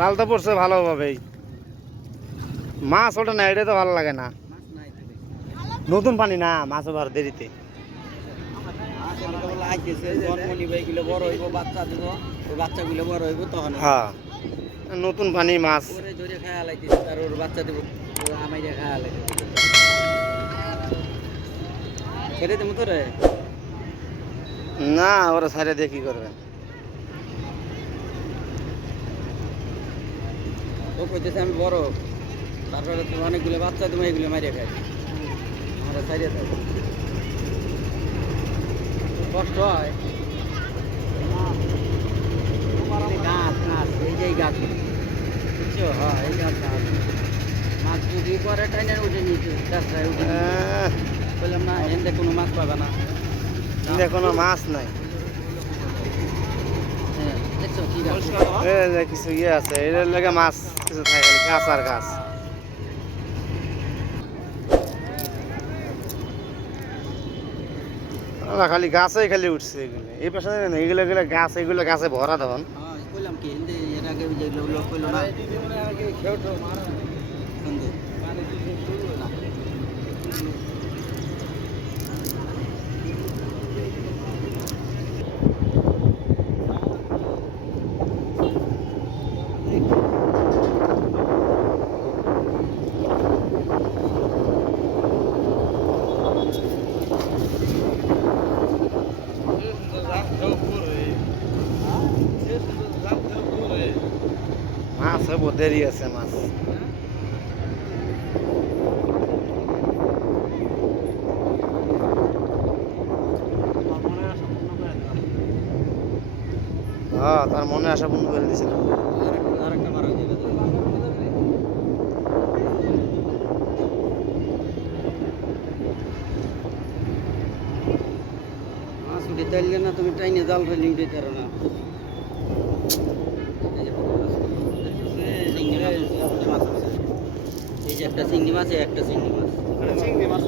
জালটা পড়ছে ভালোভাবেই, মাছ ওঠে না, এটা তো ভালো লাগে না। নতুন পানি না, মাছ ওভার দেরিতে। হ্যাঁ, নতুন পানি মাছ। বাচ্চা দেবো খেতে দেবো তো রে না, ওরা সাইডে দিয়ে কি করবে? ও কইতেছে আমি বড়, তারপরে তুমি অনেকগুলো বাচ্চা তুমি এগুলো মারিয়ে খাই, আমরা সাইডে থাকবো, কষ্ট হয়। গাছ গাছ এই যে গাছ বুঝছো, হ্যাঁ এই গাছ গাছ মাছ যদি পরে টাইনে উঠে নিয়েছে গাছটায় উঠে বললাম না এনতে কোনো মাছ পাবে না, এখানে কোনো মাছ নাই। দেখছো কি গাছ কিছু ইয়ে আছে, এর লাগে মাছ কিছু থাকে, খালি গাছ আর গাছ। খালি গাছেই খালি উঠছে এগুলো, এই পাশে এগুলো এগুলো গাছ, এগুলো গাছে ভরা তখন। কইলাম কি এনতে এর আগে যেগুলো লোক কইলো না মাছ হবো, দেরি আছে মাছ। হ্যাঁ, তার মনে আশা পূর্ণ করে দিয়েছিল। আরেকটা মারা দিবে মাছ উঠে তাইলে না তুমি টাইনে জাল ফেলে উঠে পারো না। এই যে একটা চিংড়ি মাছ, একটা চিংড়ি মাছ, চিংড়ি মাছ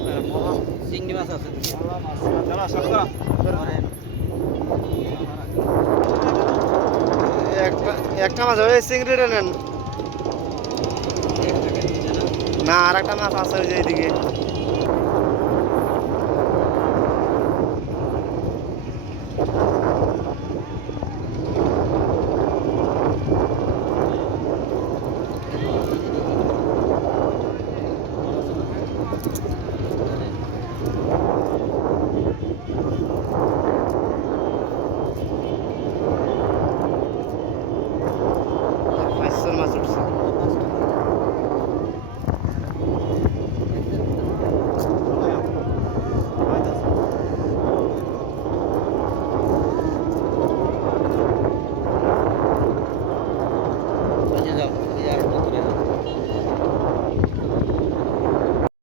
চিংড়ি মাছ আছে একটা মাছ ওই চিংড়িটা নেন না, আর একটা মাছ আছে ওই যে এইদিকে।